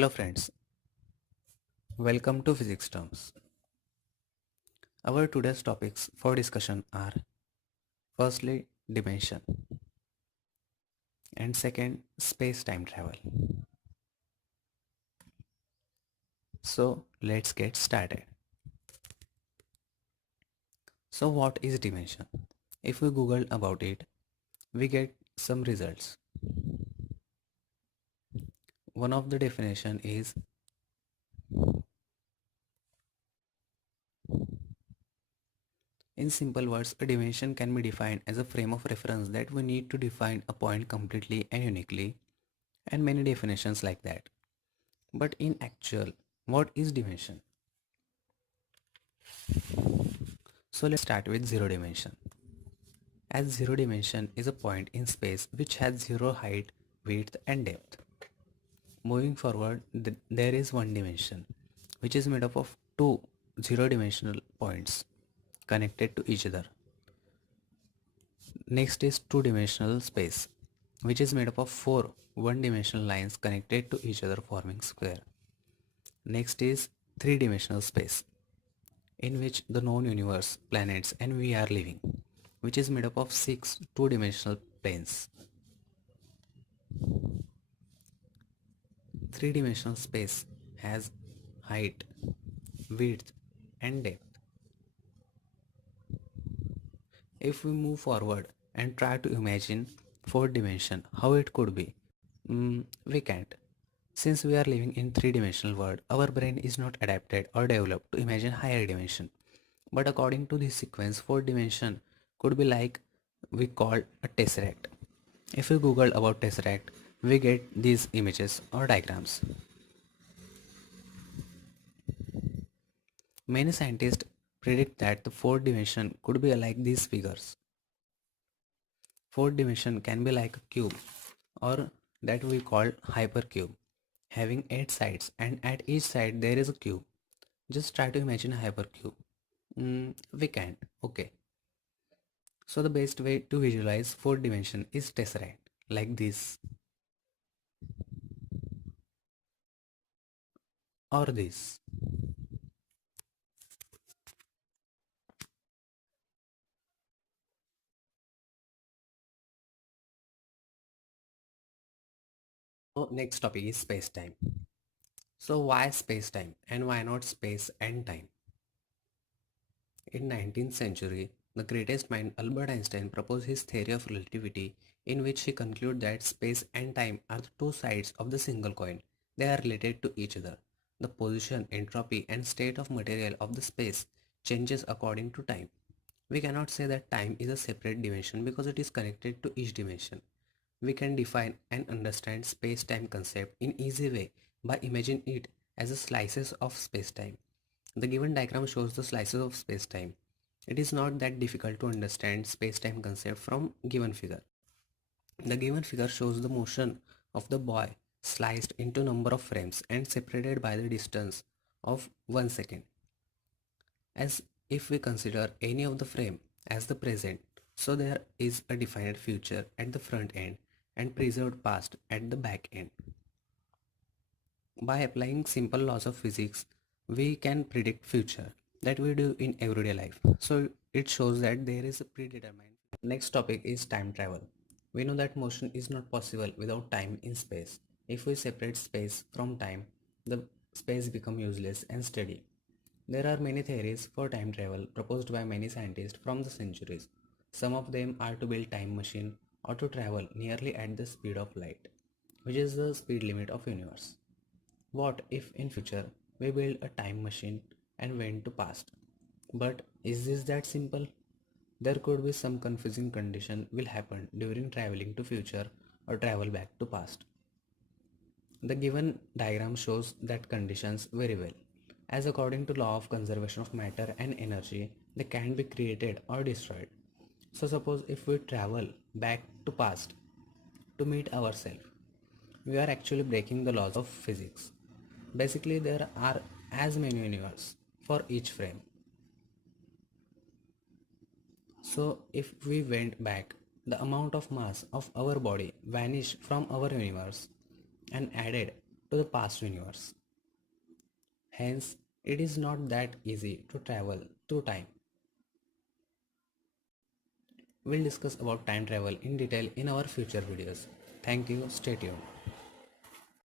Hello friends, welcome to Physics Terms. Our today's topics for discussion are firstly dimension and second space-time travel. So let's get started. So what is dimension? If we Google about it, we get some results. One of the definition is in simple words, a dimension can be defined as a frame of reference that we need to define a point completely and uniquely, and many definitions like that. But in actual, what is dimension? So let's start with zero dimension. As zero dimension is a point in space which has zero height, width and depth. Moving forward, there is one dimension which is made up of two zero dimensional points connected to each other. Next is two dimensional space which is made up of four one dimensional lines connected to each other forming square. Next is three dimensional space in which the known universe, planets and we are living, which is made up of six two-dimensional planes. Three-dimensional space has height, width and depth. If we move forward and try to imagine fourth dimension, how it could be, we can't. Since we are living in three-dimensional world, our brain is not adapted or developed to imagine higher dimension. But according to this sequence, fourth dimension could be like we call a tesseract. If we Google about Tesseract, we get these images or diagrams. Many scientists predict that the fourth dimension could be like these figures. Fourth dimension can be like a cube or that we call hypercube, having 8 sides and at each side there is a cube. Just try to imagine a hypercube. We can't. Okay. So the best way to visualize fourth dimension is tesseract, like this or this. So next topic is space-time. So why space-time and why not space and time? In 19th century, the greatest mind Albert Einstein proposed his theory of relativity in which he concluded that space and time are the two sides of the single coin. They are related to each other. The position, entropy and state of material of the space changes according to time. We cannot say that time is a separate dimension because it is connected to each dimension. We can define and understand space-time concept in easy way by imagining it as a slices of space-time. The given diagram shows the slices of space-time. It is not that difficult to understand space-time concept from given figure. The given figure shows the motion of the boy sliced into number of frames and separated by the distance of 1 second. As if we consider any of the frame as the present, so there is a defined future at the front end and preserved past at the back end. By applying simple laws of physics, we can predict future that we do in everyday life. So it shows that there is a predetermined. Next topic is time travel. We know that motion is not possible without time in space. If we separate space from time, the space becomes useless and steady. There are many theories for time travel proposed by many scientists from the centuries. Some of them are to build time machine or to travel nearly at the speed of light, which is the speed limit of universe. What if in future we build a time machine and went to past? But is this that simple? There could be some confusing condition will happen during traveling to future or travel back to past. The given diagram shows that conditions very well, as according to law of conservation of matter and energy, they can be created or destroyed. So suppose if we travel back to past to meet ourselves, we are actually breaking the laws of physics. Basically, there are as many universes for each frame. So if we went back, the amount of mass of our body vanished from our universe and added to the past universe. Hence, it is not that easy to travel through time. We'll discuss about time travel in detail in our future videos. Thank you, stay tuned.